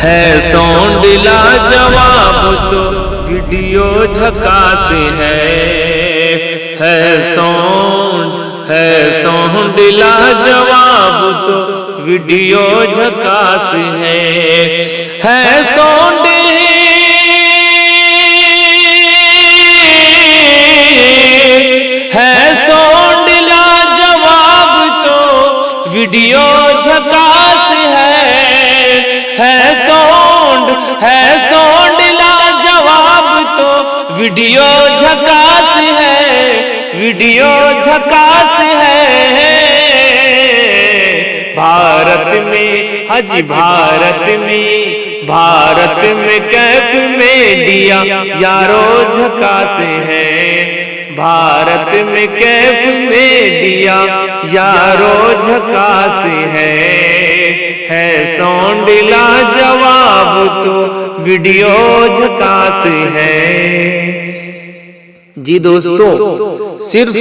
है साउंड लाजवाब तो वीडियो झकास है साउंड लाजवाब तो वीडियो झकास है साउंड लाजवाब तो वीडियो झकास है साउंड लाजवाब तो वीडियो झकास है भारत में हाजी भारत में कैफ में दिया यारो झकास है भारत में कैफ में दिया यारो झकास है साउंड लाजवाब तो वीडियो झकास है। जी दोस्तों, सिर्फ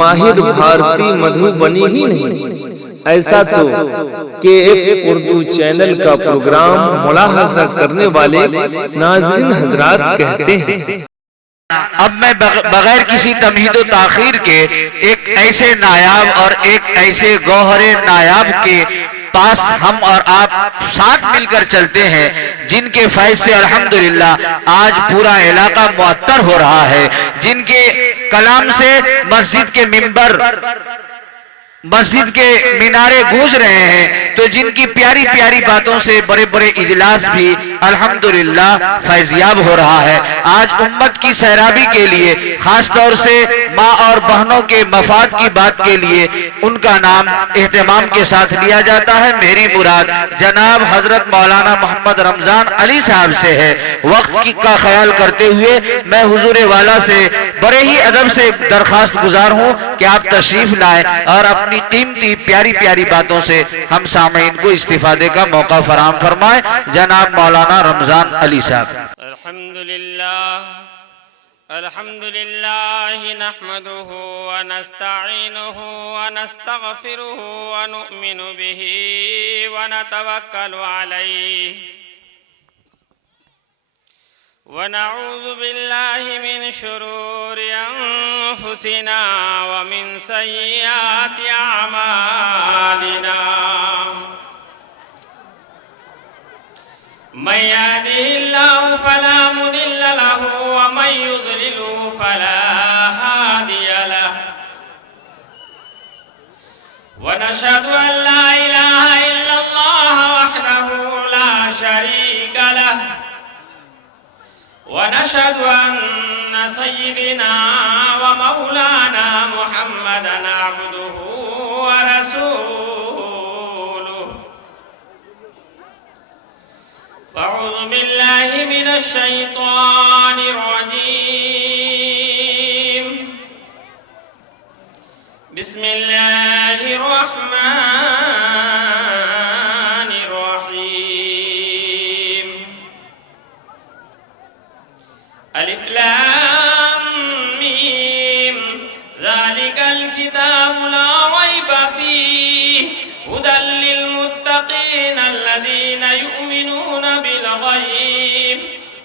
माहिर भारती मधुबनी ही नहीं, ऐसा तो KF उर्दू चैनल का प्रोग्राम मुलाहजा करने वाले नाज़रीन हजरात कहते हैं। अब मैं बगैर किसी तमहीद व ताखीर के एक ऐसे नायाब और एक ऐसे गौहरे नायाब के पास हम और आप साथ मिलकर चलते हैं, जिनके फैज़ से अल्हम्दुलिल्लाह आज पूरा इलाका मुअत्तर हो रहा है, जिनके कलाम से मस्जिद के मिंबर मस्जिद के मीनारे गूंज रहे हैं, तो जिनकी प्यारी प्यारी बातों से बड़े बड़े इजलास भी अल्हम्दुलिल्लाह फैज़याब हो रहा है। आज उम्मत की सैराबी के लिए, खास तौर से माँ और बहनों के मफाद की बात के लिए उनका नाम एहतमाम के साथ लिया जाता है। मेरी मुराद जनाब हजरत मौलाना मोहम्मद रमजान अली साहब से है। वक्त का ख्याल करते हुए मैं हुजूर वाला से बड़े ही अदब से दरखास्त गुजार हूँ कि आप तशरीफ लाएं और अपनी कीमती प्यारी प्यारी बातों से हम सामीन को इस्तिफादे का मौका फराहम फरमाएं। जनाब मौलाना रमजान अली साहब। अल्हम्दुलिल्लाह नहमदुहु व नस्तईनुहु व नस्तगफिरुहु व नु'मिनु बिही व नतवक्कलु अलैहि व नऊज़ु बिल्लाहि मिन शुरूरि अनफुसिना व मिन सय्यिआति अमालिना मन यहदिहिल्लाहु फला मुदिल्ल लहु व मन युद्लिलहु फला हादिय लहु व नशहदु अन ला इलाहा इल्लल्लाह वहदहु ला शरीका लहु व नशहदु अन्न सय्यिदना व मौलाना मुहम्मदन अब्दुहु व रसूलुहु फ़अऊज़ु बिल्लाहि मिनश शैतानिर रजीम बिस्मिल्लाहिर रहमानिर रहीम अलिफ लाम मीम ज़ालिकल किताबु ला रैब फ़ीहि हुदल लिल मुत्तक़ीन अल्लज़ीना युमिनून बिल गैब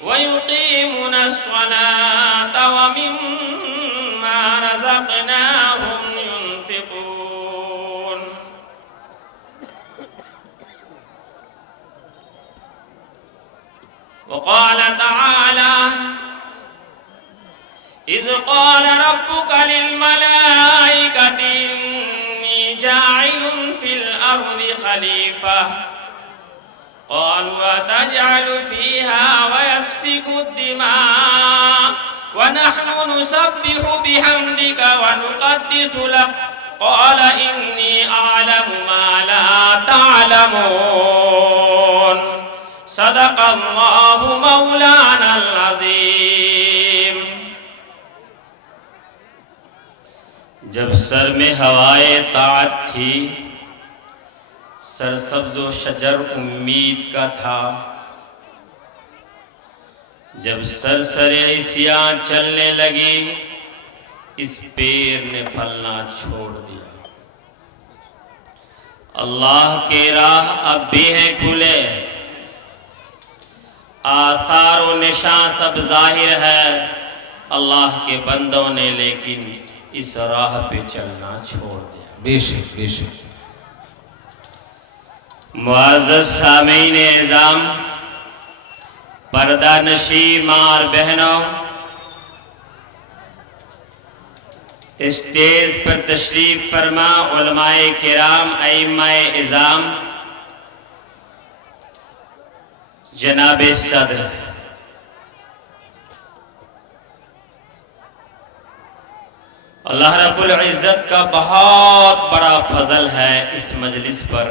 व युक़ीमूना अस्सलाता व मिम्मा रज़क़नाहुम युनफ़िक़ून। व क़ाल तआला इज़ क़ाल रब्बुका लिल मलाइकति इन्नी जाइलुन फिल अर्दि खलीफा क़ालू अतजअलु फ़ीहा व यस्फ़िकु अद-दिमाअ व नहनु नुसब्बिहु बिहम्दिका व नुक़द्दिसु लक क़ाल इन्नी अअलमु मा ला तअलमून। सदक़ल्लाहु मौलानल अज़ीम। जब सर में हवाए ताअत थी, सरसब्ज़ो शजर उम्मीद का था, जब सरसरे इस्यां चलने लगी, इस पेड़ ने फलना छोड़ दिया। अल्लाह के राह अब भी हैं खुले, आसार व निशान सब जाहिर है अल्लाह के बंदों ने, लेकिन इस राह पे चलना छोड़ दिया। बेशक बेशक। मुअज़्ज़ज़ सामीन इज़ाम, पर्दा नशी मार बहनों, स्टेज पर तशरीफ फरमा उलमाए किराम, अइम्माए इज़ाम, जनाबे सदर, अल्लाह रब्बुल इज़्ज़त का बहुत बड़ा फजल है इस मजलिस पर,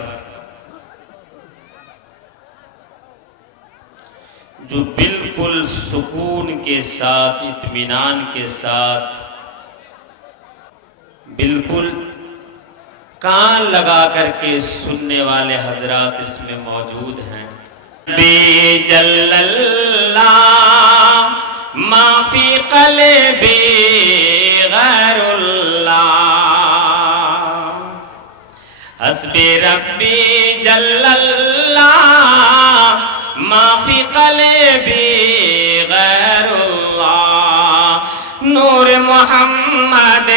जो बिल्कुल सुकून के साथ, इत्मीनान के साथ, बिल्कुल कान लगा करके सुनने वाले हजरात इसमें मौजूद हैं। बेजल्लल्लाह माफी क़ल्बी गैरुल्लाह, हस्बी रब्बी जल्लल्लाह माफी क़ल्बी गैरुल्लाह, नूर मोहम्मद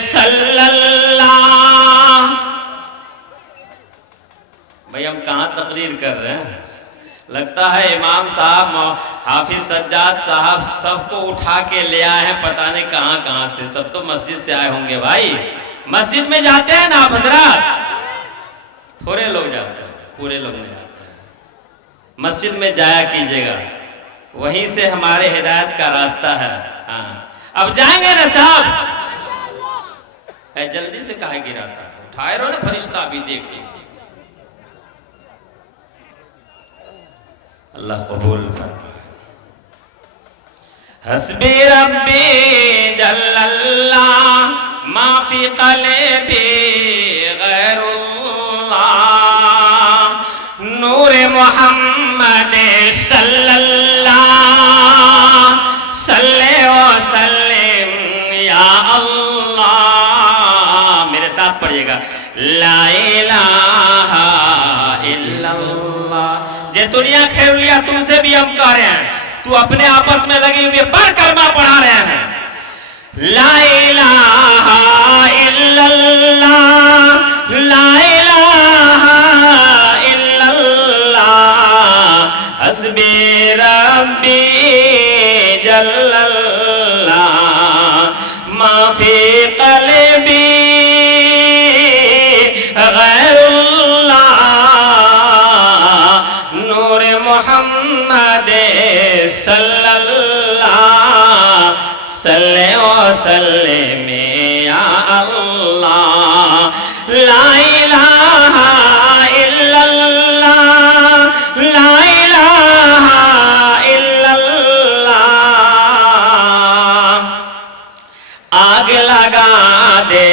सल्लल्लाह। भाई हम कहाँ तकरीर कर रहे हैं? लगता है इमाम साहब, हाफिज सज्जाद साहब सबको उठा के ले आए हैं, पता नहीं कहाँ कहाँ से। सब तो मस्जिद से आए होंगे भाई। मस्जिद में जाते हैं ना आप हजरात? थोड़े लोग जाते हैं, पूरे लोग नहीं जाते हैं। मस्जिद में जाया कीजिएगा, वहीं से हमारे हिदायत का रास्ता है। हाँ, अब जाएंगे ना साहब? जल्दी से काहे गिराता है? उठाए रहो ना फरिश्ता, अभी देख लीजिए। अल्लाह कबूल फरमाए। हस्बी रब्बी जल्लल्लाह माफी क़ल्बी गैरुल्लाह, नूर मोहम्मद सल्लल्लाह सल्ले व सल्लिम या अल्लाह। मेरे साथ पढ़िएगा, ला इलाहा इल्लल्लाह। जे दुनिया खेल लिया तुमसे भी हम कह रहे हैं, तू अपने आपस में लगी हुई पर कलमा पढ़ा रहे हैं। ला इलाहा इल्लल्लाह, ला इलाहा इल्लल्लाह, हस्बी रब्बी जल्लल्लाह माफी क़ल्बी गैरुल्लाह, नूर मोहम्मद सल्लल्लाह सल्ले व सल्लिम या अल्लाह। ला इलाहा इल्लल्लाह, ला इलाहा इल्लल्लाह। आग लगा दे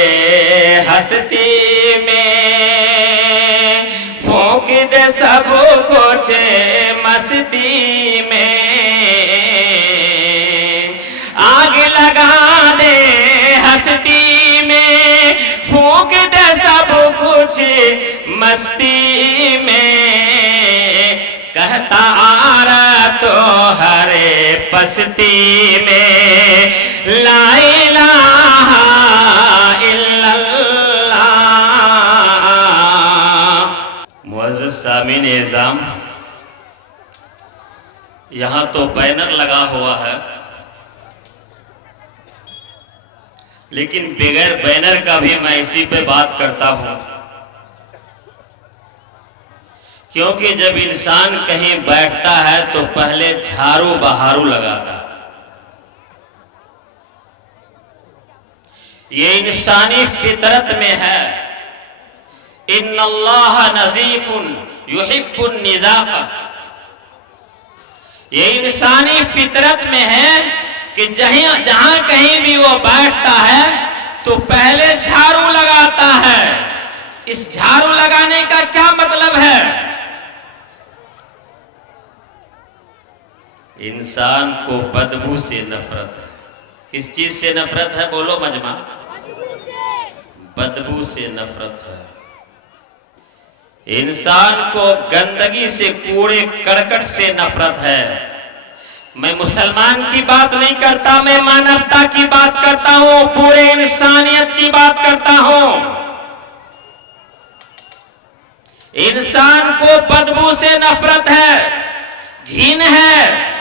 हस्ती में, फूंक दे सब कुछ मस्ती में। आग लगा दे हस्ती में, फूंक दे सब कुछ मस्ती में। कहता आ रहा तो हरे पस्ती में, ला इलाहा इल्लल्लाह। मुअज़्ज़ज़ सामीन इज़ाम, यहाँ तो बैनर लगा हुआ है, लेकिन बगैर बैनर का भी मैं इसी पे बात करता हूं, क्योंकि जब इंसान कहीं बैठता है तो पहले झाड़ू बहारू लगाता है। ये इंसानी फितरत में है। इन्नल्लाह नज़ीफुन युहिब्बुन निज़ाफ़ा। ये इंसानी फितरत में है कि जहां कहीं भी वो बैठता है तो पहले झाड़ू लगाता है। इस झाड़ू लगाने का क्या मतलब है? इंसान को बदबू से नफरत है। किस चीज से नफरत है? बोलो मजमा। बदबू से नफरत है। इंसान को गंदगी से, कूड़े करकट से नफरत है। मैं मुसलमान की बात नहीं करता, मैं मानवता की बात करता हूं, पूरे इंसानियत की बात करता हूं। इंसान को बदबू से नफरत है, घिन है।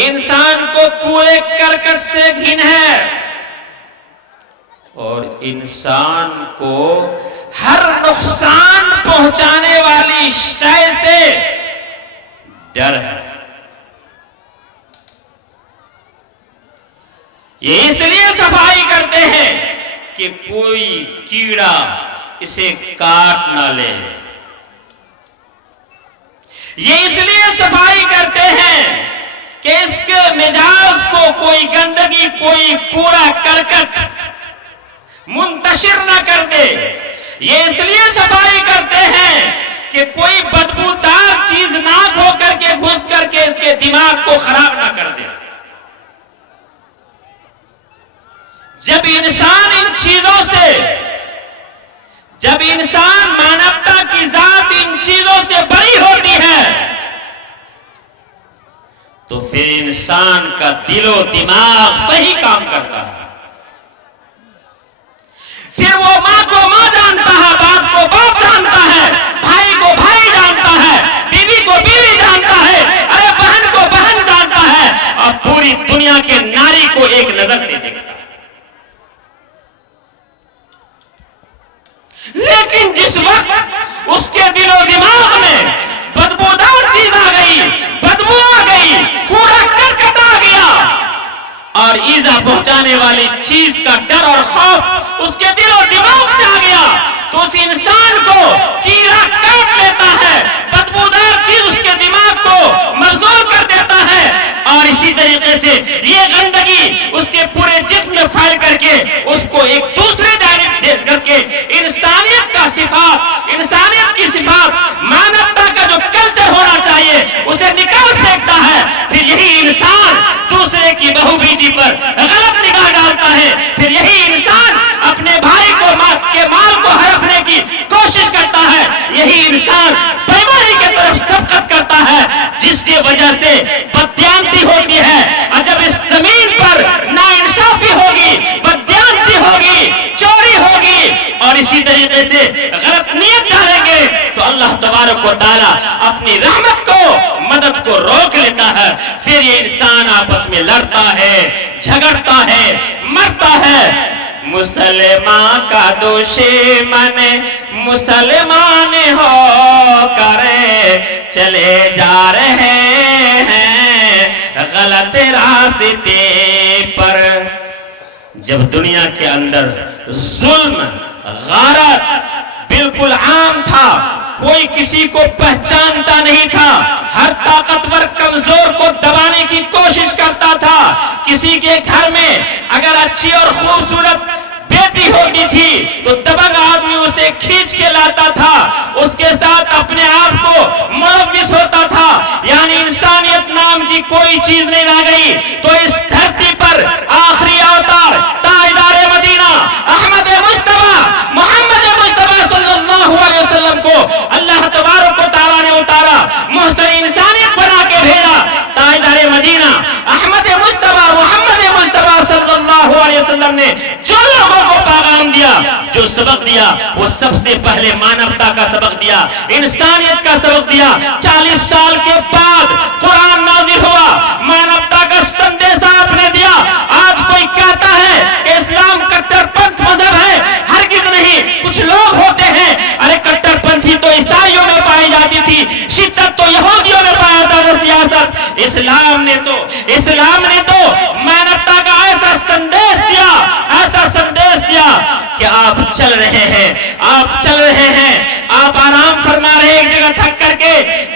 इंसान को कूड़े करकट से घिन है और इंसान को हर नुकसान पहुंचाने वाली शय से डर है। ये इसलिए सफाई करते हैं कि कोई कीड़ा इसे काट ना ले। ये इसलिए सफाई करते हैं कि इसके मिजाज को कोई गंदगी, कोई कूड़ा करकट मुंतशिर न कर दे। ये इसलिए सफाई करते हैं कि कोई बदबूदार चीज नाक होकर के घुस करके इसके दिमाग को खराब ना कर दे। जब इंसान इन चीजों से, जब इंसान मानवता की जात इन चीजों से बरी होती है तो फिर इंसान का दिलो दिमाग सही काम करता है। फिर वो मां को मां जानता है, बाप को बाप जानता है, भाई को भाई जानता है, बीवी को बीवी जानता है, अरे बहन को बहन जानता है और पूरी दुनिया के नारी को एक नजर से देखता है। लेकिन जिस वक्त उसके दिलो दिमाग में बदबूदार चीज आ गई, बदबू आ गई, कूड़ा करकट आ गया और ईजा पहुंचाने वाली चीज का डर और खौफ उसके दिलो दिमाग से आ गया तो उस इंसान को कीड़ा काट लेता है, बदबूदार चीज उसके दिमाग को मजबूर कर देता है और इसी तरीके से ये गंदगी उसके पूरे जिस्म में फैल करके उसको एक दूसरे जानिब झेल करके इंसानियत का सिफात, इंसानियत की सिफात, मानवता का जो कल्चर होना चाहिए उसे निकाल फेंकता है। फिर यही इंसान दूसरे की बहू बेटी पर गलत निगाह डालता है। फिर यही इंसान अपने भाई को के माल को हड़पने की कोशिश करता है। यही इंसान बेईमानी की तरफ सबकत करता है जिसकी वजह से बदयांती होती है। और जब इस जमीन पर नाइंसाफी होगी, बदयांती होगी, चोरी होगी और इसी तरीके से गलत नियत डालेंगे तो अल्लाह तबारक व तआला अपनी रहमत को, मदद को रोक लेता है। फिर ये इंसान आपस में लड़ता है, झगड़ता है, मरता है। मुसलमान का दुश्मन मुसलमान हो करे चले जा रहे हैं गलत रास्ते पर। जब दुनिया के अंदर जुल्म, गारत बिल्कुल आम था, कोई किसी को पहचानता नहीं था, हर ताकतवर कमजोर को दबाने की कोशिश करता था। किसी के घर में अगर अच्छी और खूबसूरत बेटी होती थी तो दबंग आदमी उसे खींच के लाता था, उसके साथ अपने आप को मुलव्विस होता था। यानी इंसानियत नाम की कोई चीज नहीं रह गई। तो इस धरती पर आखिरी अवतार ताजदार मदीना अहमद मुस्तफा मोहम्मद मुस्तफा सल्लल्लाहु अलैहि वसल्लम को अल्लाह तबारक व तआला ने उतारा, मुहसन इंसानियत बना के भेजा। ताजदार मदीना अहमद मुस्तफा मोहम्मद मुस्तफा सल्लल्लाहु अलैहि वसल्लम ने जो लोगों को पैगाम दिया, जो सबक दिया, वो सबसे पहले मानवता का सबक दिया, इंसानियत का सबक दिया। 40 साल के बाद कुरान नाजिल हुआ, मानवता का संदेश आपने दिया। आज कोई कहता है कि इस्लाम कट्टरपंथ मजहब है, हरगिज नहीं। कुछ लोग होते हैं, अरे कट्टरपंथी तो ईसाइयों में पाई जाती थी, शिद्दत तो यहूदियों में पाया जाता था, सियासत। इस्लाम ने तो मानवता का ऐसा संदेश दिया, ऐसा संदेश दिया कि आप चल रहे हैं, आप आराम फरमा रहे हैं एक जगह थक करके,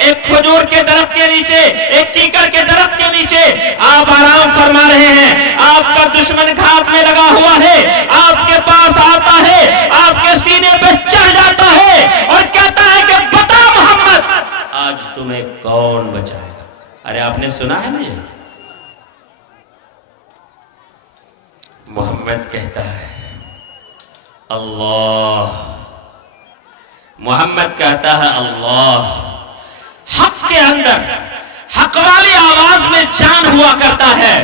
एक खजूर के दरख्त के नीचे, एक कीकर के दरख्त के नीचे आप आराम फरमा रहे हैं। आपका दुश्मन घात में लगा हुआ है, आपके पास आता है, आपके सीने पे चढ़ जाता है और कहता है कि बता मोहम्मद आज तुम्हें कौन बचाएगा। अरे आपने सुना है ना ये? मोहम्मद कहता है अल्लाह, मोहम्मद कहता है अल्लाह। हक के अंदर हक वाली आवाज में जान हुआ करता है।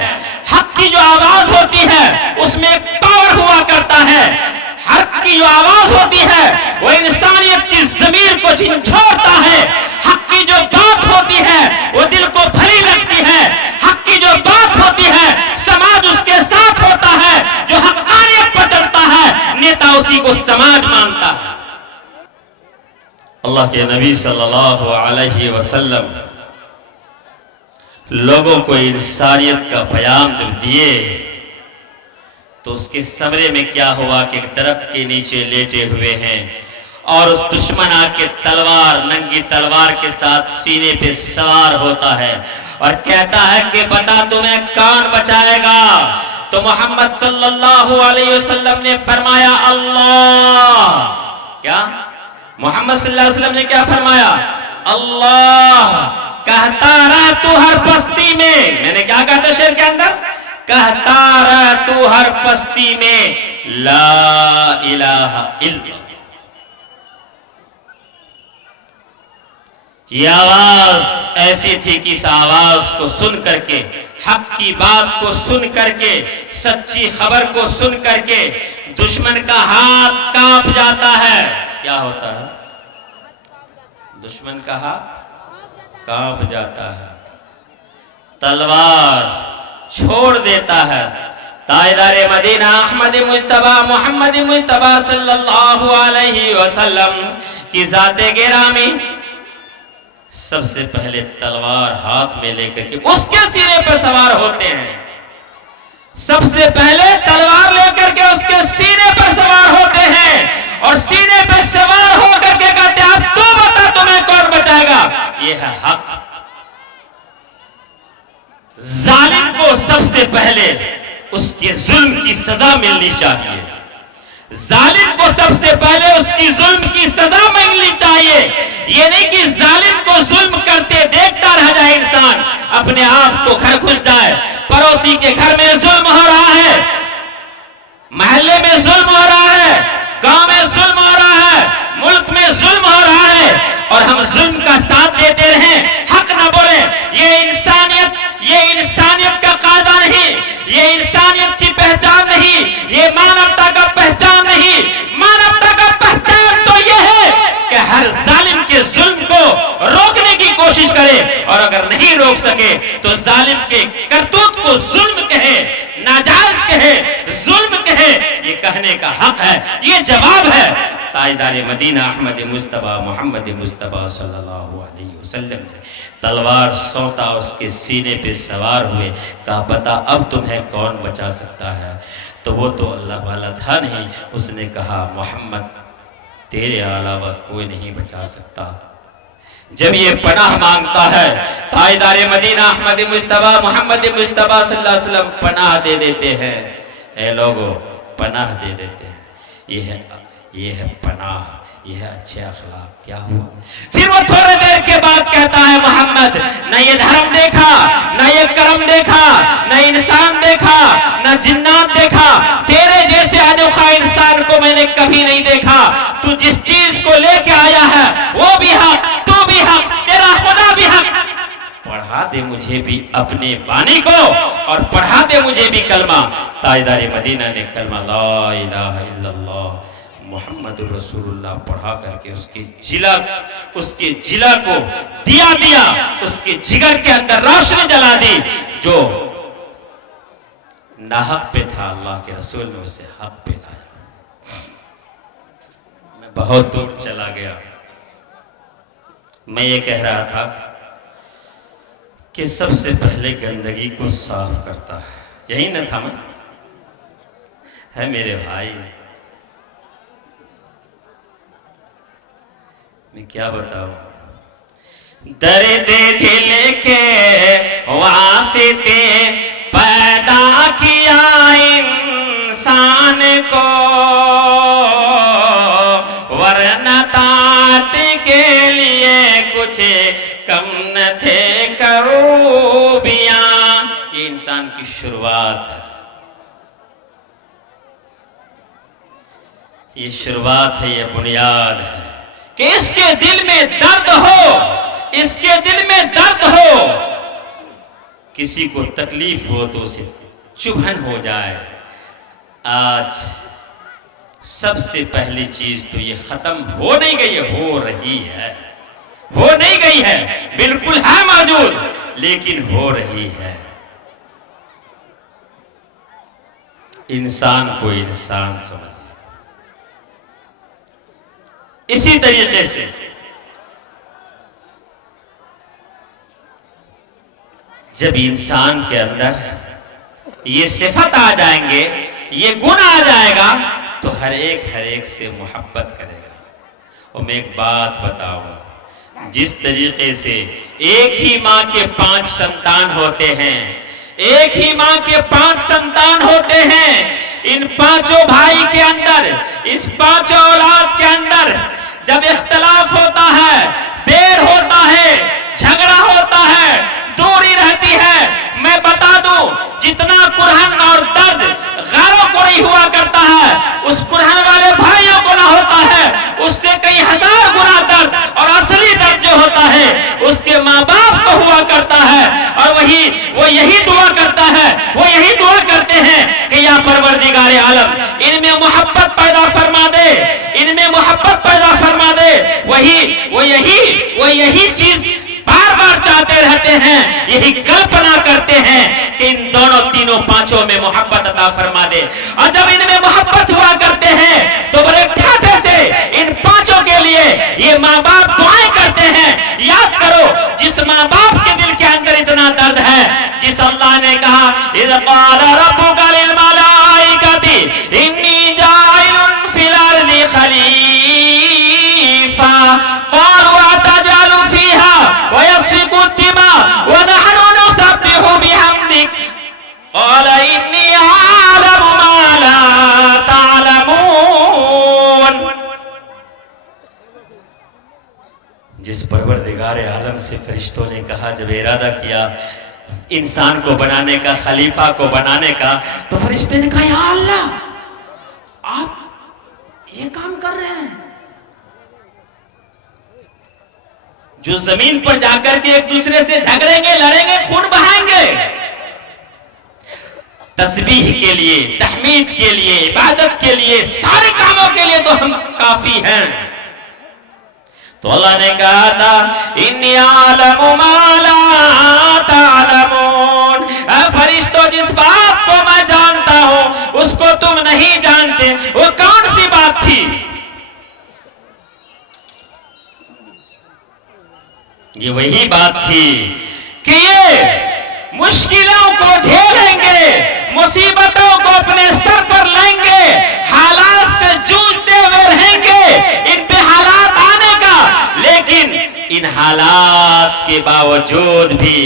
हक की जो आवाज होती है उसमें एक पावर हुआ करता है। हक की जो आवाज होती है वो इंसानियत की जमीर को झंझोड़ता है। हक की जो बात होती है वो दिल को भरी लगती है। हक की जो बात होती है समाज उसके साथ होता है। जो हक्कानियत पर चलता है नेता उसी को समाज मानता है। अल्लाह के नबी सल्लल्लाहु अलैहि वसल्लम लोगों को इंसानियत का पैगाम जब दिए तो उसके समरे में क्या हुआ कि एक दरख्त के नीचे लेटे हुए हैं और उस दुश्मन आके तलवार, नंगी तलवार के साथ सीने पे सवार होता है और कहता है कि बता तुम्हें कौन बचाएगा। तो मोहम्मद सल्लल्लाहु अलैहि वसल्लम ने फरमाया अल्लाह। क्या मोहम्मद सल्लल्लाहु अलैहि वसल्लम ने क्या फरमाया? अल्लाह। कहता रहा तू हर पस्ती में, मैंने क्या कहा था शेर के अंदर? कहता रहा तू हर पस्ती में ला इलाहा इल्लल्लाह। ये आवाज ऐसी थी कि इस आवाज को सुन करके, हक की बात को सुन करके, सच्ची खबर को सुन करके दुश्मन का हाथ कांप जाता है। क्या होता है? दुश्मन का हाथ कांप जाता है, तलवार छोड़ देता है। ताजदारे मदीना अहमद मुज्तबा मोहम्मद मुज्तबा सल्लल्लाहु अलैहि वसल्लम की जाते गिरामी सबसे पहले तलवार हाथ में लेकर के उसके सीने पर सवार होते हैं। सबसे पहले तलवार लेकर के उसके सीने पर सवार होते हैं और सीने पर सवार होकर के कहते हैं अब तू बता तुम्हें कौन बचाएगा। यह है हक। जालिम को सबसे पहले उसके जुल्म की सजा मिलनी चाहिए। जालिम को सबसे पहले उसकी जुल्म की सजा मिलनी चाहिए। ये नहीं कि जालिम को जुल्म करते देखता रह जाए इंसान, अपने आप को घर घुस जाए। पड़ोसी के घर में जुल्म हो रहा है, महल्ले में जुल्म हो रहा है, गांव में जुल्म हो रहा है, मुल्क में जुल्म हो रहा है और हम जुल्म का साथ देते रहें, हक ना बोले। ये इंसानियत का कायदा नहीं, ये इंसानियत की पहचान नहीं, ये मानवता का पहचान नहीं। मानवता का पहचान तो ये है कि हर जालिम के जुल्म को रोकने की कोशिश करे और अगर नहीं रोक सके तो जालिम के करतूत को जुल्म कहे, नाजायज कहे, जुल्म कहे। ये कहने का हक है, ये जवाब है। ताजदारे मदीना अहमद मुज्तबा मोहम्मद मुज्तबा सल्लल्लाहु अलैहि वसल्लम ने तलवार सौंता, उसके सीने पे सवार हुए, कहा बता अब तुम्हें कौन बचा सकता है। तो वो तो अल्लाह वाला था नहीं, उसने कहा मोहम्मद तेरे अलावा कोई नहीं बचा सकता। जब ये पनाह मांगता है ताजदारे मदीना अहमद मुज्तबा मोहम्मद मुज्तबा सल्लल्लाहु अलैहि वसल्लम पनाह दे देते हैं। ऐ लोगों पनाह दे देते हैं। ये है पनाह, ये है अच्छे अखलाक। क्या हुआ? फिर वो थोड़ी देर के बाद कहता है मोहम्मद न ये धर्म देखा, न ये करम देखा, न इंसान देखा, न जिन्नात देखा, तेरे जैसे अनोखा इंसान को मैंने कभी नहीं देखा। तू जिस चीज को लेके आया है वो भी हक, तू भी हक, तेरा खुदा भी हक। पढ़ा दे मुझे भी अपने बानी को और पढ़ा दे मुझे भी कलमा। ताजदारे मदीना ने कलमा ला इलाहा इल्लल्लाह मोहम्मद रसूलुल्लाह पढ़ा करके उसके जिला को दिया, उसके जिगर के अंदर रोशनी जला दी। जो नाहक पे था अल्लाह के रसूल ने उसे हक पे लाया। मैं बहुत दूर चला गया। मैं ये कह रहा था कि सबसे पहले गंदगी को साफ करता है, यही न था मैं? है मेरे भाई, मैं क्या बताऊं। दर्द दिल के वास्ते पैदा किया इंसान को, वरना तात के लिए कुछ कम न थे करूबियां। ये इंसान की शुरुआत है, ये शुरुआत है, ये बुनियाद है कि इसके दिल में दर्द हो, इसके दिल में दर्द हो, किसी को तकलीफ हो तो उसे चुभन हो जाए। आज सबसे पहली चीज तो ये खत्म हो नहीं गई है, हो रही है, हो नहीं गई है, बिल्कुल है मौजूद, लेकिन हो रही है। इंसान को इंसान समझिए। इसी तरीके से जब इंसान के अंदर ये सिफत आ जाएंगे, ये गुण आ जाएगा, तो हर एक से मोहब्बत करेगा। और मैं एक बात बताऊं, जिस तरीके से एक ही माँ के 5 संतान होते हैं, एक ही माँ के 5 संतान होते हैं, इन 5 भाई के अंदर, इस 5 औलाद के अंदर जब इख्तलाफ होता है, बैर होता है, झगड़ा होता है, दूरी रहती है, मैं बता दूं जितना कुरहन और दर्द गैरों को नहीं हुआ करता है, उस कुरहन वाले भाइयों को ना होता है, उससे कई हजार गुना दर्द, और असली दर्द जो होता है उसके माँ बाप को हुआ करता है। और वो यही दुआ करता है, वो यही दुआ करते हैं कि या परवरदिगार आलम इनमें मोहब्बत पैदा फरमा दे, इनमें मोहब्बत पैदा फरमा दे। वो यही चीज बार बार चाहते रहते हैं, यही कल्पना करते हैं कि इन दोनों तीनों 5 में मोहब्बत अता फरमा दे। और जब इनमें मोहब्बत हुआ करते हैं तो बड़े ठाठे से इन 5 के लिए ये माँ बाप दुआएं करते हैं। याद करो, जिस माँ बाप के दिल के अंदर इतना दर्द है, जिस अल्लाह ने कहा इज़ क़ाल रब्बुका लिल मलाइकति इन्नी जाइलुन फिल अर्दि खलीफा क़ालू अतजअलु फीहा व यस्फिकु दिमा व नहनु नुसब्बिहु बिहम्दिक क़ाल इन्नी अअलमु मा ला तअलमून। जिस परवरदिगार आलम से फरिश्तों ने कहा, जब इरादा किया इंसान को बनाने का, खलीफा को बनाने का, तो फरिश्ते ने कहा या अल्लाह आप ये काम कर रहे हैं, जो जमीन पर जाकर के एक दूसरे से झगड़ेंगे, लड़ेंगे, खून बहाएंगे, तस्बीह के लिए, तहमीद के लिए, इबादत के लिए, सारे कामों के लिए तो हम काफी हैं। तो अल्लाह ने कहा था इन्नी अअलमु मा ला तअलमून, फरिश्तों जिस बात को मैं जानता हूं उसको तुम नहीं जानते। वो कौन सी बात थी? ये वही बात थी कि ये मुश्किलों को झेलेंगे, मुसीबतों को अपने सर पर लेंगे, हालात से जूझते हुए रहेंगे, इन पे हालात आने का, लेकिन इन हालात के बावजूद भी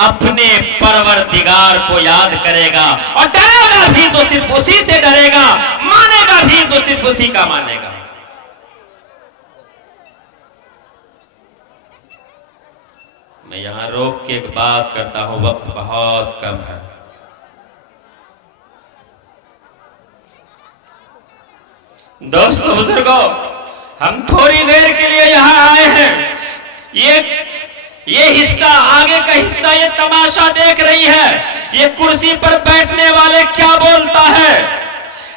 अपने परवरदिगार को याद करेगा, और डरेगा भी तो सिर्फ उसी से डरेगा, मानेगा भी तो सिर्फ उसी का मानेगा। मैं यहां रोक के एक बात करता हूं, वक्त बहुत कम है। दोस्तों, बुजुर्गों, हम थोड़ी देर के लिए यहां आए हैं। ये हिस्सा, आगे का हिस्सा, ये तमाशा देख रही है, ये कुर्सी पर बैठने वाले क्या बोलता है।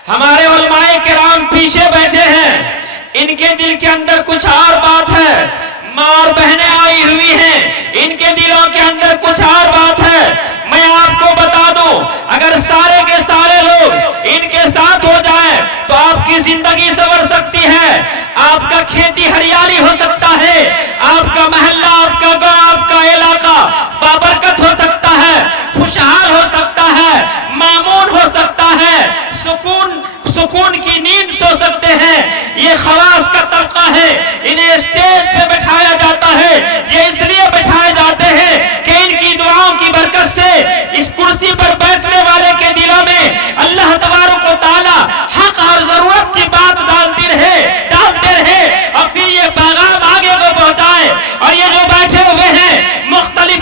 हमारे उलमाए किराम पीछे बैठे हैं, इनके दिल के अंदर कुछ और बात है। माँ और बहनें आई हुई हैं, इनके दिलों के अंदर कुछ और बात है। मैं आपको बता दूं, अगर सारे के सारे लोग इनके साथ हो जाएं तो आपकी जिंदगी संवर सकती है, आपका खेती हरियाली हो सकता है, आपका मोहल्ला, आपका गांव, आपका इलाका बाबरकत हो सकता है, खुशहाल हो सकता है, मामून हो सकता है, सुकून की नींद सो सकते हैं। ये खवास का तबका है, इन्हें स्टेज पे बैठाया जाता है। ये इसलिए बैठाए जाते हैं कि इनकी दुआओं की बरकत से इस कुर्सी पर बैठने वाले के दिलों में अल्लाह तबारक व तआला हक और जरूरत की बात डालते रहे, और फिर ये पैगाम आगे को पहुंचाए। और ये जो बैठे हुए हैं, मुख्तलिफ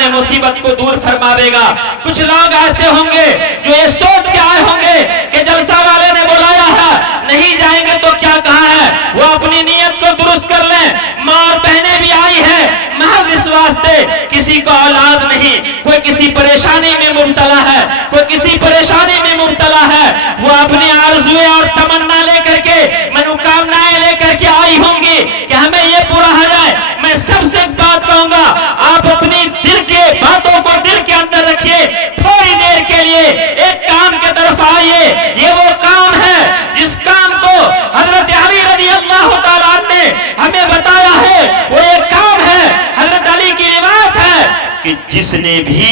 ने मुसीबत को दूर फरमावेगा। कुछ लोग ऐसे होंगे जो ये सोच के आए होंगे कि जलसा वाले ने बुलाया है, नहीं जाएंगे तो क्या कहा है, वो अपनी नीयत को दुरुस्त कर लें। मां और बहनें भी आई है महज इस वास्ते, किसी को औलाद नहीं, कोई किसी परेशानी में मुब्तला है, कोई किसी परेशानी में मुब्तला है, वो अपनी आरज़ुएं और तमन्ना लेकर के, मनोकामनाएं लेकर के आई होंगी कि हमें ये पूरा हो जाए। मैं सबसे एक बात कहूंगा, आप अपनी दिल के बातों को दिल के अंदर रखिए। थोड़ी देर के लिए एक काम की तरफ आइए। ये वो काम है जिस काम को हजरत अली रज़ी अल्लाह तआला ने हमें बताया है। वो एक काम है, हजरत अली की रिवायत है कि जिसने भी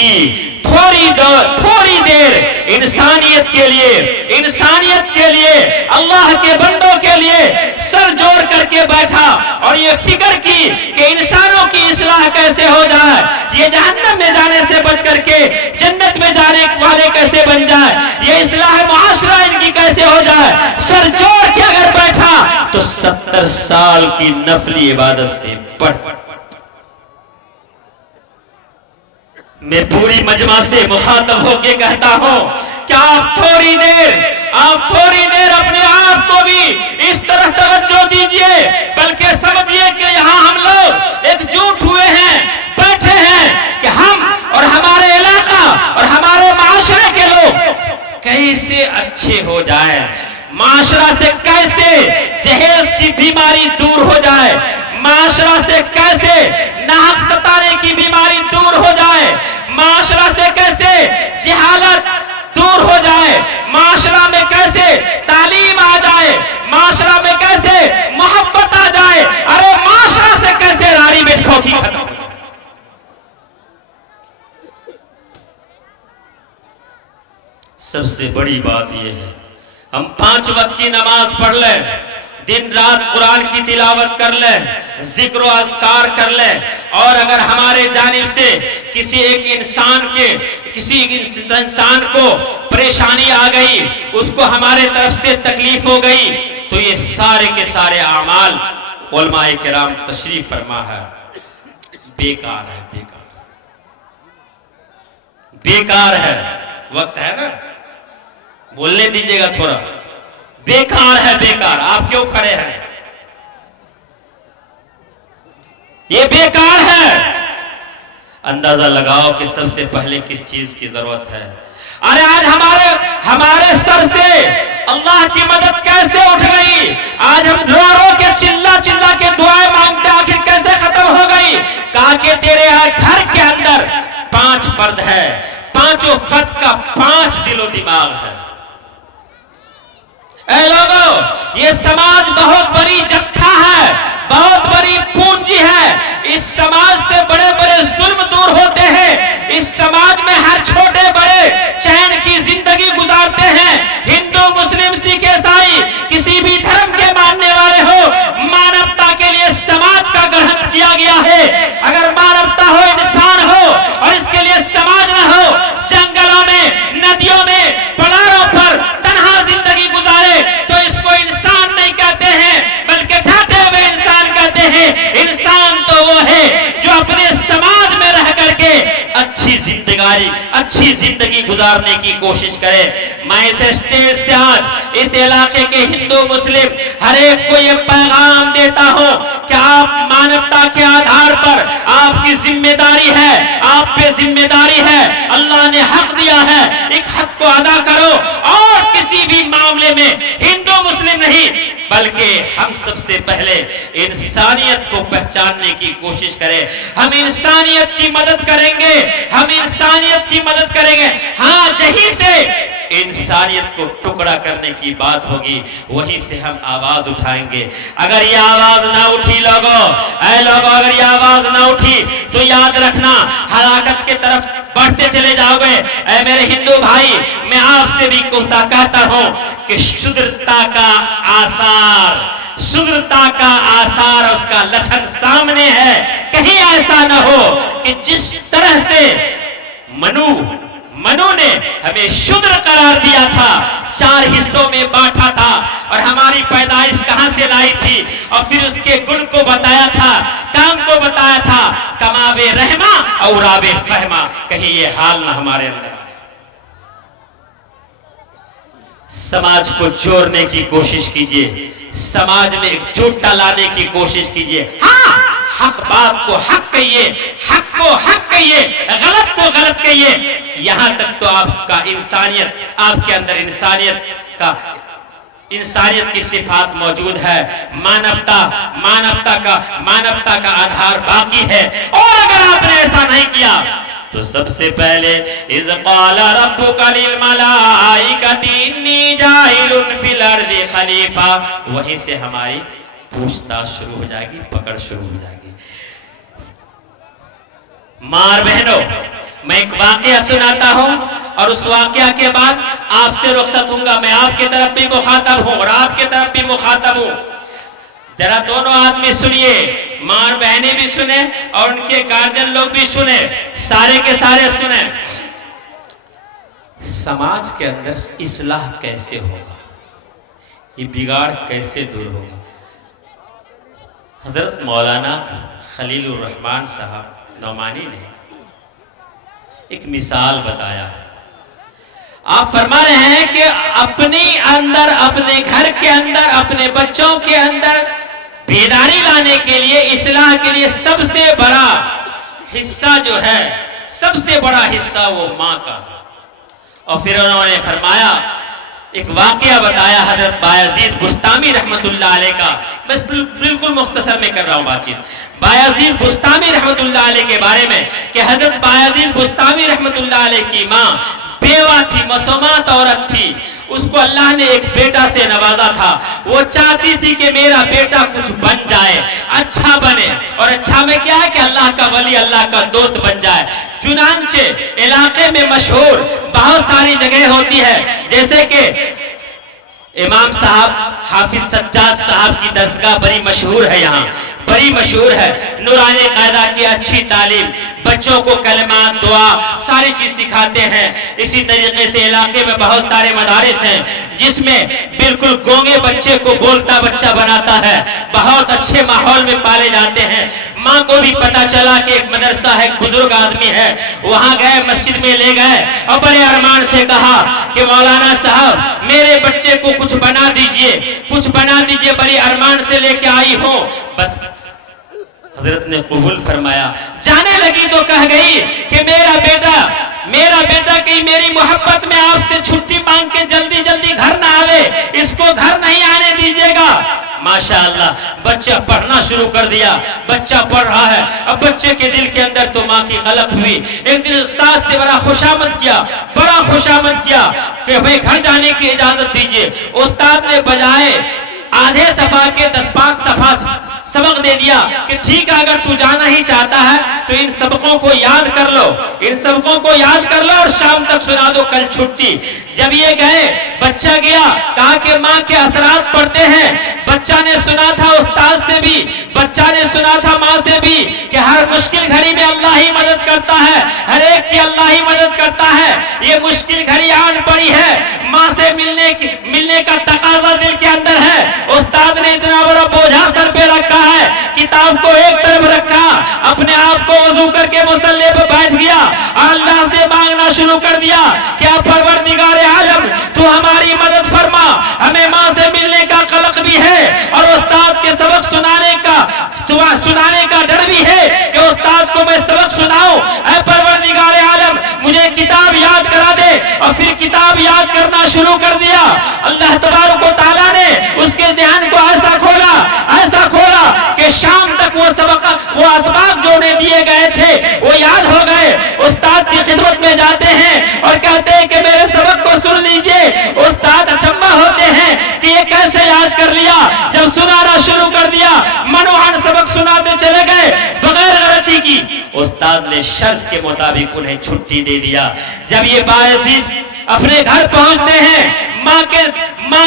थोड़ी देर इंसानियत के लिए अल्लाह के बंदों के लिए सर जोड़ करके बैठा और ये फिक्र की कि इंसानों की इस्लाह कैसे हो जाए, ये जहन्नम में जाने से बच करके जन्नत में जाने वाले कैसे बन जाए, ये इस्लाह मुआशरा इनकी कैसे हो जाए, सर जोड़ के अगर बैठा तो 70 साल की नफली इबादत से बढ़। मैं पूरी मजमा से मुखातब होके कहता हूं कि आप थोड़ी देर अपने आप को भी इस तरह तवज्जो दीजिए, बल्कि समझिए कि यहां हम लोग एकजुट हुए हैं, बैठे हैं कि हम और हमारे इलाका और हमारे माशरे के लोग कैसे अच्छे हो जाए, माशरा से कैसे जहेज की बीमारी दूर हो जाए, माशरा से कैसे नाक सताने की बीमारी दूर हो जाए, माशरा से कैसे जहालत दूर हो जाए, माशरा में कैसे तालीम आ जाए, माशरा में कैसे मोहब्बत आ जाए, अरे माशरा से कैसे रारी बेटखोखी खत्म हो जाए। सबसे बड़ी बात यह है हम 5 वक्त की नमाज पढ़ लें, दिन रात कुरान की तिलावत कर लें, जिक्र व अस्कार कर लें, और अगर हमारे जानिब से किसी इंसान को परेशानी आ गई, उसको हमारे तरफ से तकलीफ हो गई, तो ये सारे के सारे आमाल उलमाए किराम तशरीफ फरमा है, बेकार है, बेकार है। वक्त है ना, बोलने दीजिएगा थोड़ा। बेकार है, बेकार। आप क्यों खड़े हैं? ये बेकार है। अंदाजा लगाओ कि सबसे पहले किस चीज की जरूरत है। अरे आज हमारे सर से अल्लाह की मदद कैसे उठ गई? आज हम रो रो के चिल्ला के दुआएं मांगते, आखिर कैसे खत्म हो गई? कहा कि तेरे घर के अंदर 5 फर्द है, 5 फर्द का 5 दिलो दिमाग है। ऐ लोगों, ये समाज बहुत बड़ी जत्था है, बहुत बड़ी पूंजी है। इस समाज से बड़े बड़े जुल्म दूर होते हैं। इस समाज में हर छोटे बड़े चैन की जिंदगी गुजारते हैं। हिंदू, मुस्लिम, सिख, ईसाई, किसी भी धर्म के मानने वाले हो, मानवता के लिए समाज का गठन किया गया है। अगर मानवता हो, इंसान हो, और इसके लिए समाज न हो, जंगलों में, नदियों में, पहाड़ों पर तन्हा जिंदगी गुजारे, तो इसको इंसान नहीं कहते हैं, बल्कि ढाटे हुए इंसान कहते हैं। इंसान तो वो है जो अपने समाज में रह करके अच्छी जिंदगी गुजारने की कोशिश करे। मैं इस स्टेज से आज इस इलाके के हिंदू, मुस्लिम हर एक को ये पैगाम देता हूं कि आप मानवता के आधार पर, आपकी जिम्मेदारी है, आप पे जिम्मेदारी है, अल्लाह ने हक दिया है, एक हक को अदा करो। और किसी भी मामले में हिंदू मुस्लिम नहीं, बल्कि हम सबसे पहले इंसानियत को पहचानने की कोशिश करें। हम इंसानियत की मदद करेंगे, हम इंसानियत की मदद करेंगे। हाँ, जहीं से इंसानियत को टुकड़ा करने की बात होगी, वहीं से हम आवाज उठाएंगे। अगर ये आवाज ना उठी लोगों, अगर ये आवाज ना उठी तो याद रखना, हलाकत के तरफ बढ़ते चले जाओगे। ऐ मेरे हिंदू भाई, मैं आपसे भी कहता हूं कि शुद्रता का आसार, उसका लक्षण सामने है। कहीं ऐसा न हो कि जिस तरह से मनु ने हमें शूद्र करार दिया था, 4 हिस्सों में बांटा था, और हमारी पैदाइश कहां से लाई थी, और फिर उसके गुण को बताया था काम को बताया था, कमावे रहमा और आवे फहमा। कहीं ये हाल ना हमारे अंदर। समाज को जोड़ने की कोशिश कीजिए, समाज में एकजुटता लाने की कोशिश कीजिए। हाँ, हक बात को हक कहिए, हक को हक कहिए, गलत को गलत कहिए। यहां तक तो आपका इंसानियत, आपके अंदर इंसानियत की सिफात मौजूद है। मानवता का आधार बाकी है। और अगर आपने ऐसा नहीं किया तो सबसे पहले इज़ क़ाल रब्बुका लिल मलाइकति इन्नी जाइलुन फिल अर्दि खलीफा, वहीं से हमारी पूछताछ शुरू हो जाएगी, पकड़ शुरू हो जाएगी। मार बहनों, मैं एक वाकया सुनाता हूं और उस वाकया के बाद आपसे रुखसत हूंगा। मैं आपके तरफ भी मुखातब हूं और आपके तरफ भी मुखातब हूं। जरा दोनों आदमी सुनिए, मार बहनें भी सुने और उनके गार्जियन लोग भी सुने, सारे के सारे सुने। समाज के अंदर इस्लाह कैसे होगा, ये बिगाड़ कैसे दूर होगा। हजरत मौलाना खलीलुर रहमान साहब नौमानी ने एक मिसाल बताया। आप फरमा रहे हैं कि अपने अंदर, अपने घर के अंदर, अपने बच्चों के अंदर बेदारी लाने के लिए, इस्लाह के लिए सबसे बड़ा हिस्सा जो है, सबसे बड़ा हिस्सा वो माँ का। और फिर उन्होंने फरमाया, एक वाकया बताया हजरत बायजीद बुस्तामी रहमतुल्लाह अलैह का। बस बिल्कुल मुख्तसर में कर रहा हूं बातचीत। बायजीद बुस्तामी रहमतुल्लाह अलैह के बारे में कि हजरत बायजीद बुस्तामी रहमतुल्लाह अलैह की माँ बेवा थी, मसूमात औरत थी। उसको अल्लाह ने एक बेटा से नवाजा था। वो चाहती थी कि मेरा बेटा कुछ बन जाए, अच्छा बने। और अच्छा में क्या है कि अल्लाह का वली, अल्लाह का दोस्त बन जाए। चुनांचे इलाके में मशहूर बहुत सारी जगह होती है, जैसे कि इमाम साहब हाफिज सज्जाद साहब की दरसगाह बड़ी मशहूर है, यहाँ बड़ी मशहूर है। नूरानी कायदा की अच्छी तालीम, बच्चों को कलमात, दुआ, सारी चीज सिखाते हैं। इसी तरीके से इलाके में बहुत सारे मदारिस हैं जिसमें बिल्कुल गोंगे बच्चे को बोलता बच्चा बनाता है। बहुत अच्छे माहौल में पाले जाते हैं। माँ को भी पता चला कि एक मदरसा है, एक बुजुर्ग आदमी है, वहां गए, मस्जिद में ले गए और बड़े अरमान से कहा कि मौलाना साहब मेरे बच्चे को कुछ बना दीजिए, कुछ बना दीजिए, बड़ी अरमान से लेके आई हूं। बस हजरत ने कबूल फरमाया। जाने लगी तो कह गई कि मेरा बेटा कहीं मेरी मोहब्बत में आपसे छुट्टी मांग के जल्दी जल्दी घर ना आवे, इसको घर नहीं आने दीजिएगा। माशाअल्लाह, बच्चा पढ़ना शुरू कर दिया, बच्चा पढ़ रहा है। अब बच्चे के दिल के अंदर तो माँ की कलक हुई। एक दिन उस्ताद से बड़ा खुशामद किया कि भाई घर जाने की इजाजत दीजिए। उस्ताद ने बजाए आधे सफा के 10-5 सफा सबक दे दिया कि ठीक है, अगर तू जाना ही चाहता है तो इन सबकों को याद कर लो, इन सबकों को याद कर लो और शाम तक सुना दो, कल छुट्टी। जब ये गए, बच्चा गया, कहा कि माँ के असरात पड़ते हैं। बच्चा ने सुना था उस्ताद से भी, बच्चा ने सुना था माँ से भी कि हर मुश्किल घड़ी में अल्लाह ही मदद करता है, हर एक की अल्लाह ही मदद करता है। ये मुश्किल घड़ी आन पड़ी है, माँ से मिलने का तकाजा दिल के अंदर है। उस्ताद ने इतना बड़ा बोझा सर पे रखा है, किताब को एक तरफ रखा, अपने आप को वजू करके मुसल्ले पर बैठ गया और अल्लाह से मांगना शुरू कर दिया, क्या परवरदिगार आलम तू हमारी मदद फरमा। हमें माँ से मिलने का कलक भी है और उस्ताद के सबक सुनाने का डर भी है कि उस्ताद को मैं सबक सुनाऊं। ऐ परवरदिगार आलम मुझे किताब याद करा दे। और फिर किताब याद करना शुरू कर दिया। अल्लाह तबारक व तआला ने उसके ज़हन को ऐसा खोला कि शाम तक वो असबाब जो उन्हें दिए गए थे वो याद हो गए। उस्ताद की खिदमत में जाते हैं और कहते हैं कि मेरे सबक को सुन लीजिए। उस्ताद अचंभा होते हैं कि ये कैसे याद कर लिया। जब सुनाना शुरू कर दिया, मनोहन सबक सुनाते चले गए बगैर गलती की। उस्ताद ने शर्त के मुताबिक उन्हें छुट्टी दे दिया। जब ये बायजीद अपने घर पहुंचते हैं, माँ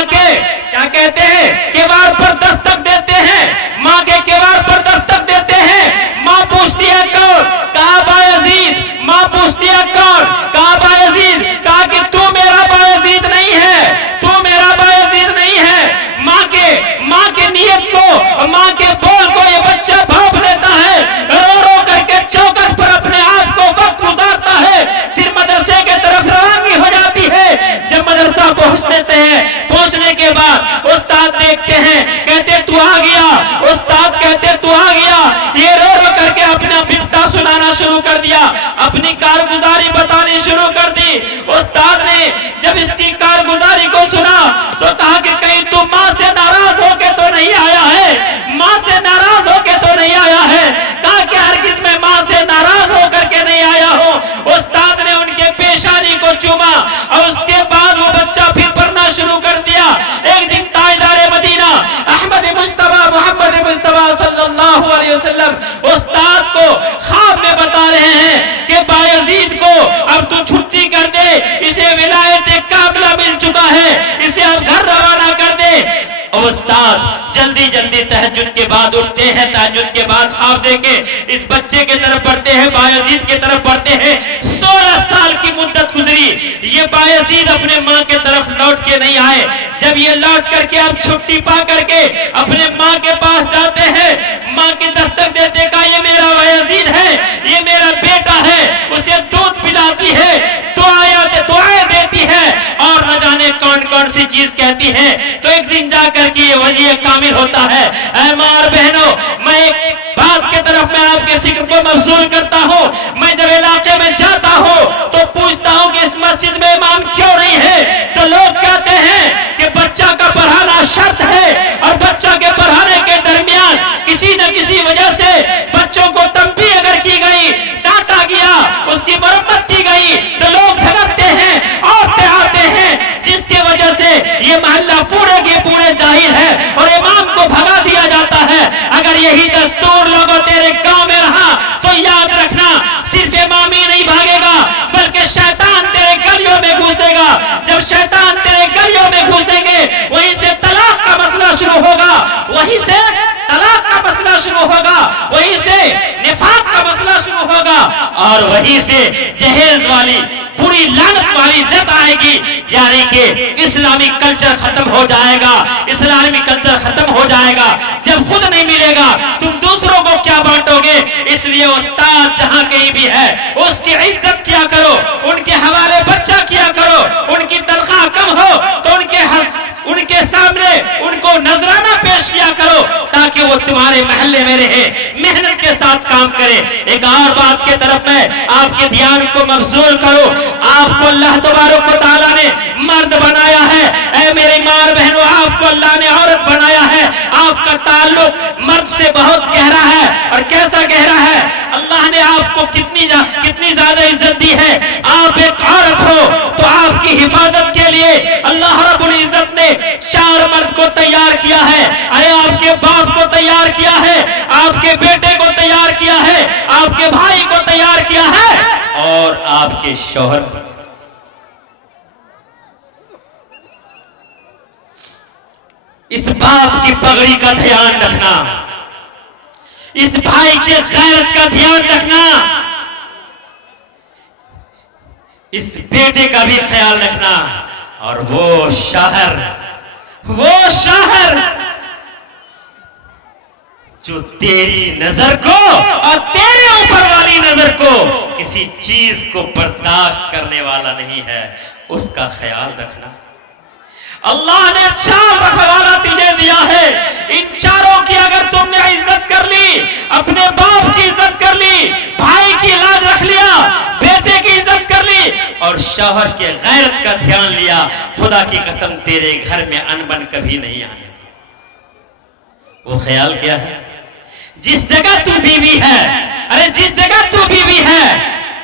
के क्या कहते हैं, केवाड़ पर दस्तक देते हैं। माँ के केवाड़ पर दस्तक देते हैं। माँ पूछती है कौन? कहा बायजीद। माँ पूछती है कौन? कहा बायजीद। कहा कि तू मेरा बायजीद नहीं है, तू मेरा बायजीद नहीं है। माँ के नियत को, माँ के बोल को ये बच्चा भाप लेता जल्दी जल्दी तहज्जुद के बाद उठते हैं, तहज्जुद के बाद ख्वाब देके इस बच्चे के तरफ बढ़ते हैं, बायजीद के तरफ बढ़ते हैं। 16 साल की मुद्दत गुजरी, ये बायजीद अपने माँ के तरफ लौट के नहीं आए। जब ये लौट करके अब छुट्टी पा करके अपने माँ के पास जाते हैं, माँ के दस्तक देते का ये मेरा बायजीद है, ये मेरा बेटा है, उसे दूध पिलाती है, दुआएं देती है और न जाने कौन कौन सी चीज कहती है। तो एक दिन जाकर के ये वज़ी कामिल होता है। ऐ माँ और बहनों, मैं एक बात के तरफ मैं आपके फिक्र को मबसूल करता हूँ। मैं जब इलाके में जाता हूँ तो पूछता हूँ कि इस मस्जिद में इमाम क्यों नहीं है, तो लोग कहते हैं कि बच्चा का पढ़ाना शर्त है और बच्चा के पढ़ाने के दरमियान किसी न किसी वजह से बच्चों को तंबीह अगर की गई, डांटा गया, उसकी मरम्मत की गई, तो लोग झगड़ते हैं और आते हैं, जिसके वजह से ये मोहल्ला पूरे के पूरे जाहिल है और इमाम को भगा दिया जाता है। अगर यही दस्तूर लोगों तेरे गांव में रहा तो याद रखना, सिर्फ इमाम ही नहीं भागेगा बल्कि शैतान तेरे गलियों में घुसेगा। जब शैतान तेरे गलियों में घुसेंगे वहीं से तलाक का मसला शुरू होगा, वहीं से तलाक का मसला शुरू होगा, वहीं से निफाक का मसला शुरू होगा और वहीं से जहेज वाली पूरी लानत वाली लत आएगी। यानी कि इस्लामी कल्चर खत्म हो जाएगा, इस्लामी कल्चर खत्म हो जाएगा। जब खुद नहीं मिलेगा तुम दूसरों को क्या बांटोगे। इसलिए उस्ताद जहां कहीं भी है उसकी इज्जत किया करो, उनके हवाले बच्चा किया करो, उनकी तनख्वाह कम हो तो उनके सामने उनको नजराना पेश किया करो ताकि वो तुम्हारे महल्ले में रहे, मेहनत के साथ काम करे। एक और बात के तरफ मैं आपके ध्यान को मबसूल करो, आपको अल्लाह तबारक व तआला ने मर्द बनाया है। ऐ मेरी माँ बहनों, आपको अल्लाह ने औरत बनाया है। आपका ताल्लुक मर्द से बहुत गहरा है। और कैसा गहरा है? अल्लाह ने आपको कितनी ज्यादा इज्जत दी है। आप एक औरत हो तो आपकी हिफाजत के लिए अल्लाह रब्बुल इज्जत ने 4 मर्द को तैयार किया है। अरे आपके बाप को तैयार किया है, आपके बेटे को तैयार किया है, आपके भाई को तैयार किया है और आपके शौहर को। इस बाप की पगड़ी का ध्यान रखना, इस भाई के गैरत का ध्यान रखना, इस बेटे का भी ख्याल रखना। और वो शहर जो तेरी नजर को और तेरे ऊपर वाली नजर को किसी चीज को बर्दाश्त करने वाला नहीं है, उसका ख्याल रखना। अल्लाह ने 4 रखवाला तुझे दिया है। इन 4 की अगर तुमने इज्जत कर ली, अपने बाप की इज्जत कर ली, भाई की लाज रख लिया, बेटे की इज्जत कर ली और शौहर के गैरत का ध्यान लिया, खुदा की कसम तेरे घर में अनबन कभी नहीं आने की। वो ख्याल क्या है? जिस जगह तू बीवी है, अरे जिस जगह तू बीवी है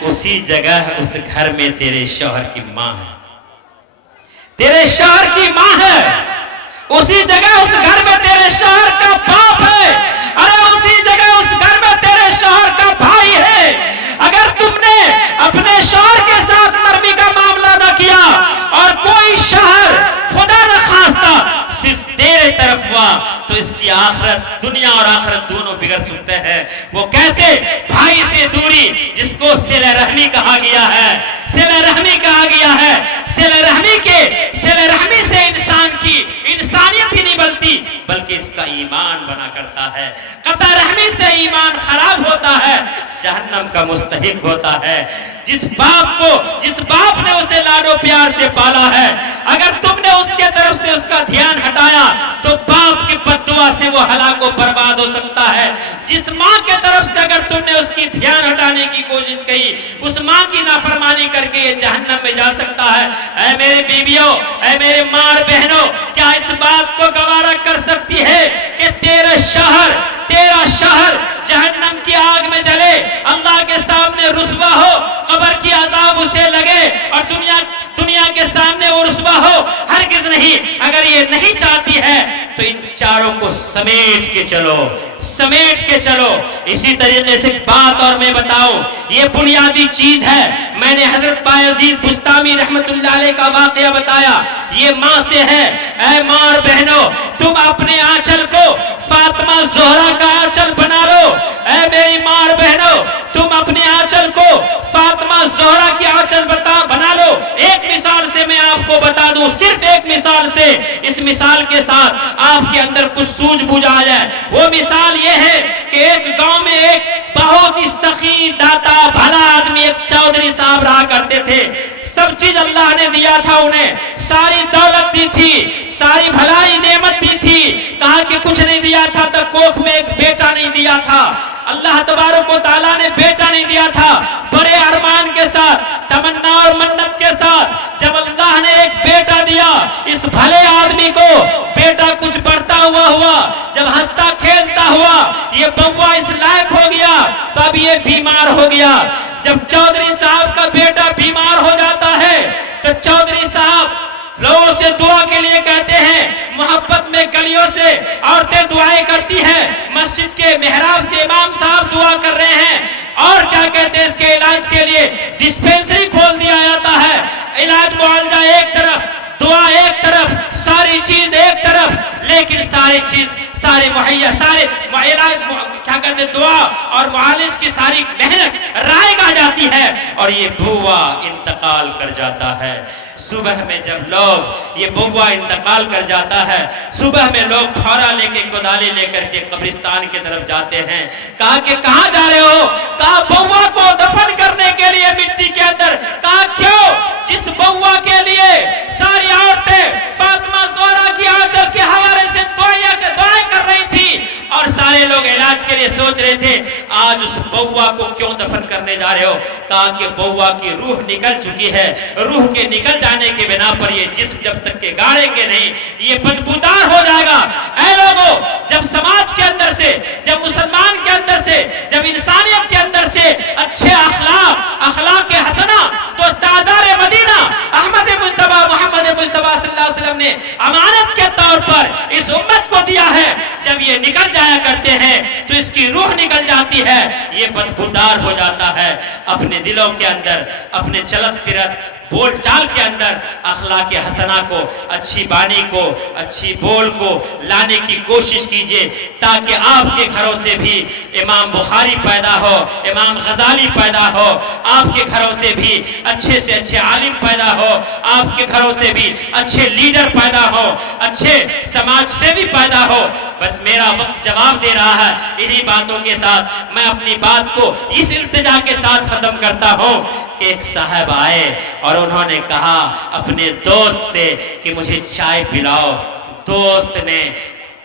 उसी जगह उस घर में तेरे शौहर की माँ है, तेरे शौहर की माँ है। उसी जगह उस घर में तेरे शौहर का बाप है, अरे उसी जगह उस घर में तेरे शौहर का भाई है। अगर तुमने अपने शौहर के साथ नरमी का मामला न किया और कोई शौहर खुदा न खास्ता सिर्फ तेरे तरफ हुआ तो इसकी आखिरत, दुनिया और आखिरत दोनों बिगड़ सकते हैं। वो कैसे? भाई से दूरी, जिसको सिले रहमी कहा गया है, सिले रहमी कहा गया है। सिले रहमी से इंसान की इंसानियत ही नहीं बनती बल्कि इसका ईमान बना करता है। कता रहमी से ईमान खराब होता है, जहन्नम का मुस्तहिक होता है। जिस बाप ने उसे लाडो प्यार से पाला है, अगर तुमने उसके तरफ से उसका ध्यान हटाया तो बाप की बद्दुआ से वो हलाक व बर्बाद हो सकता है। जिस माँ के तरफ से अगर तुमने उसकी ध्यान हटाने की कोशिश की, उस माँ की नाफरमानी करके ये जहन्नम में जा सकता है। ऐ मेरे बीवियों, ऐ मेरे माँ बहनों, क्या इस बात को गवारा कर सकती है कि तेरा शहर जहन्नम की आग में जले, अल्लाह के सामने रुसवा हो, कब्र की अजाब उसे लगे और दुनिया के सामने वो रुसवा हो? हरगिज़ नहीं। अगर ये नहीं चाहती है तो इन 4 को समेट के चलो। समेट के चलो। इसी तरीके से बात और मैं बताऊं, ये बुनियादी चीज है। मैंने हजरत बायजीद बुस्तामी रहमतुल्लाह अलैह का वाकया बताया, ये माँ से है। ऐ माँ और बहनों, तुम अपने आंचल को फातिमा ज़ोहरा का आंचल बना लो। ऐ मेरी माँ और बहनों, तुम अपने आंचल को फातिमा ज़ोहरा की आंचल बना लो। एक मिसाल से मैं आपको बता दूं, सिर्फ एक मिसाल से, इस मिसाल के साथ आपके अंदर कुछ सूझबूझ आ जाए। वो मिसाल ये है कि एक गांव में एक बहुत ही सखी, दाता, भला आदमी, एक चौधरी साहब रहा करते थे। सब चीज अल्लाह ने दिया था उन्हें, सारी दौलत दी थी, सारी भलाई नेमत दी थी। कहा कि कुछ नहीं दिया था तो कोख में एक बेटा नहीं दिया था। अल्लाह तबारक व तआला ने बेटा नहीं दिया था। बड़े अरमान के साथ, तमन्ना और मन्नत के साथ जब अल्लाह ने एक बेटा दिया, इस भले आदमी को बेटा कुछ बढ़ता हुआ जब हंसता खेलता हुआ ये बउआ इस लायक हो गया, तो अब ये बीमार हो गया। जब चौधरी साहब का बेटा बीमार हो जाता है तो चौधरी साहब लोगों से दुआ के लिए कहते हैं, मोहब्बत में गलियों से औरतें दुआएं करती हैं, मस्जिद के मेहराब से इमाम साहब दुआ कर रहे हैं, और क्या कहते हैं, इसके इलाज के लिए डिस्पेंसरी खोल दिया जाता है। इलाज मुआवजा एक तरफ, दुआ एक तरफ, सारी चीज एक तरफ, लेकिन सारी चीज सारे मुहैया, सारे इलाज क्या कहते हैं, दुआ और मुआलिज की सारी मेहनत रायग आ जाती है और ये बुआ इंतकाल कर जाता है। सुबह में जब लोग, ये बउआ इंतकाल कर जाता है, सुबह में लोग फावड़ा लेके, कुदाली लेकर के कब्रिस्तान की तरफ जाते हैं। कहा कि कहाँ जा रहे हो? कहा बउआ को दफन करने के लिए मिट्टी के अंदर। कहा क्यों? जिस बउआ के लिए सारी औरतें फातिमा ज़ोहरा की आंचल के हवाले से दुआएं कर रही थी और सारे लोग इलाज के लिए सोच रहे थे, आज उस बउआ को क्यों दफन करने जा रहे हो? कहा कि बउआ की रूह निकल चुकी है, रूह के निकल जाने के बिना पर ये जिस्म जब तक के गाड़ेंगे नहीं, ये बदबूदार हो जाएगा। ऐ लोगों, जब समाज के अंदर से, जब मुसलमान के अंदर से, जब इंसानियत के अंदर से अच्छे अखलाक हसना, तो ताजदार मदीना अहमद मुस्तफा मोहम्मद मुस्तफा सल्लल्लाहु अलैहि वसल्लम ने अमानत के तौर पर इस उम्मत को दिया है। जब ये निकल जाया करते हैं तो इसकी रूह निकल जाती है, ये बदबूदार हो जाता है। अपने दिलों के अंदर, अपने चलत फिरत बोल चाल के अंदर अखलाक हसना को, अच्छी बानी को, अच्छी बोल को लाने की कोशिश कीजिए, ताकि आपके घरों से भी इमाम बुखारी पैदा हो, इमाम गजाली पैदा हो, आपके घरों से भी अच्छे आलिम पैदा हो, आपके घरों से भी अच्छे लीडर पैदा हो, अच्छे समाज सेवी पैदा हो। बस मेरा वक्त जवाब दे रहा है। इन्हीं बातों के साथ मैं अपनी बात को इस इल्तिजा के साथ खत्म करता हूँ कि एक साहब आए और उन्होंने कहा अपने दोस्त से कि मुझे चाय पिलाओ। दोस्त ने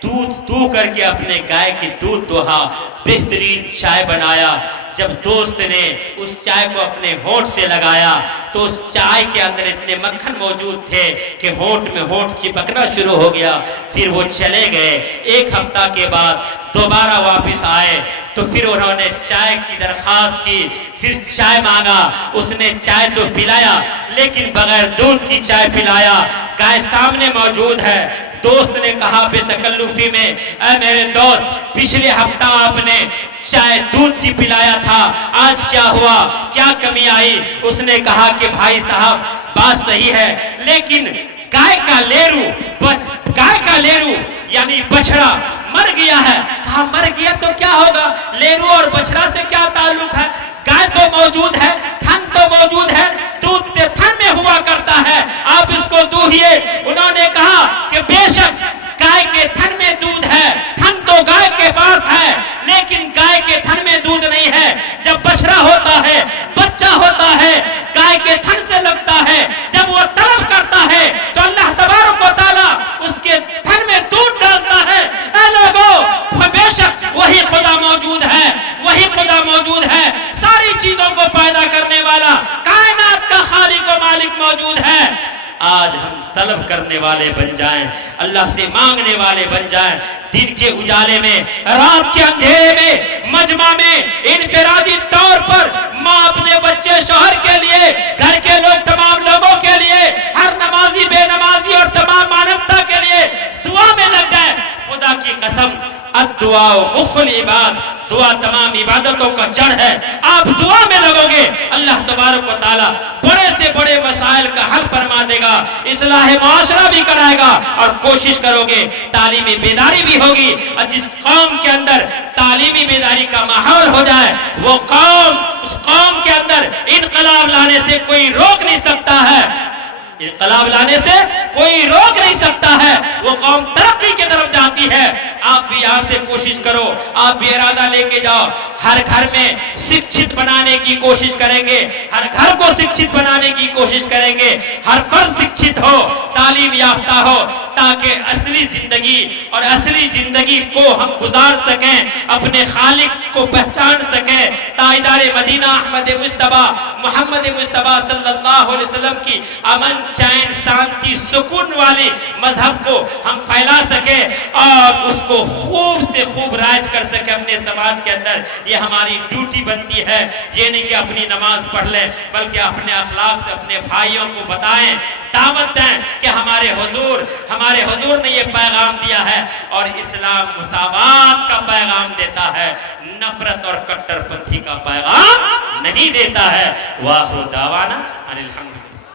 दूध दू करके अपने गाय की दूध दोहा, बेहतरीन चाय बनाया। जब दोस्त ने उस चाय को अपने होंठ से लगाया तो उस चाय के अंदर इतने मक्खन मौजूद थे कि होंठ में होंठ चिपकना शुरू हो गया। फिर वो चले गए। एक हफ्ता के बाद दोबारा वापस आए तो फिर उन्होंने चाय की दरखास्त की, फिर चाय मांगा। उसने चाय तो पिलाया लेकिन बगैर दूध की चाय पिलाया। गाय सामने मौजूद है। दोस्त ने कहा बेतकल्लुफी में, ऐ मेरे दोस्त, पिछले हफ्ता आपने चाय दूध की पिलाया था, आज क्या हुआ, क्या कमी आई? उसने कहा कि भाई साहब बात सही है, लेकिन गाय का लेरू यानी बछड़ा मर गया है। कहा मर गया तो क्या होगा, लेरू और बछड़ा से क्या ताल्लुक है? गाय तो मौजूद है, थन तो मौजूद है, दूध तो थन में हुआ करता है, आप इसको दूहिए। उन्होंने कहा कि बेशक गाय के थन में दूध है, थन तो गाय के पास है, लेकिन गाय के थन में दूध नहीं है। जब बछड़ा होता है, बच्चा होता है, गाय के थन से लगता है, जब वो तलब करता है तो अल्लाह तबारक व तआला उसके थन में दूध डालता है। ऐ लोगों, बेशक वही खुदा मौजूद है, वही खुदा मौजूद है, सारी चीजों को पैदा करने वाला, कायनात का खालिक व मालिक मौजूद है। आज हम तलब करने वाले बन जाएं, अल्लाह से मांगने वाले बन जाएं। दिन के उजाले में, रात के अंधेरे में, मजमा में, इनफिरादी तौर पर माँ अपने बच्चे, शौहर के लिए, घर के लोग, तमाम लोगों के लिए, हर नमाजी बेनमाजी और तमाम मानवता के लिए दुआ में लग जाए। खुदा की कसम अद्दुआ मुख्फुल इबाद, दुआ तमाम इबादतों का जड़ है। आप दुआ में लगोगे, अल्लाह तबारक व तआला बड़े से बड़े मसाइल का हल फरमा देगा, इस्लाह मुआशरा भी कराएगा। और कोशिश करोगे, तालीमी बेदारी भी होगी। और जिस कौम के अंदर तालीमी बेदारी का माहौल हो जाए, वो कौम, उस कौम के अंदर इनकलाब लाने से कोई रोक नहीं सकता है। इनकलाब लाने से कोई रोक नहीं सकता है। वो कौम तरक्की की तरफ जाती है। आप भी यहाँ से कोशिश करो, आप भी इरादा लेके जाओ। हर घर में शिक्षित बनाने की कोशिश करेंगे, हर घर को शिक्षित बनाने की कोशिश करेंगे। हर फर्द शिक्षित हो, तालीम याफ्ता हो, ताकि असली जिंदगी और असली जिंदगी को हम गुजार सकें, अपने खालिक को पहचान सकें। ताइदारे मदीना अहमद मुस्तफा मोहम्मद मुस्तफा सल्लल्लाहु अलैहि वसल्लम की अमन, चैन, शांति, सुकून वाली मजहब को हम फैला सके और उसको खूब से खूब राज कर सके अपने समाज के अंदर। ये हमारी ड्यूटी बनती है। ये नहीं कि अपनी नमाज पढ़ लें, बल्कि अपने अखलाक से अपने भाइयों को बताएं, दावत दें कि हमारे हुजूर ने ये पैगाम दिया है। और इस्लाम मुसावात का पैगाम देता है, नफरत और कट्टरपंथी का पैगाम नहीं देता है। वाह दावाना अनिल हम्दुलिल्लाह।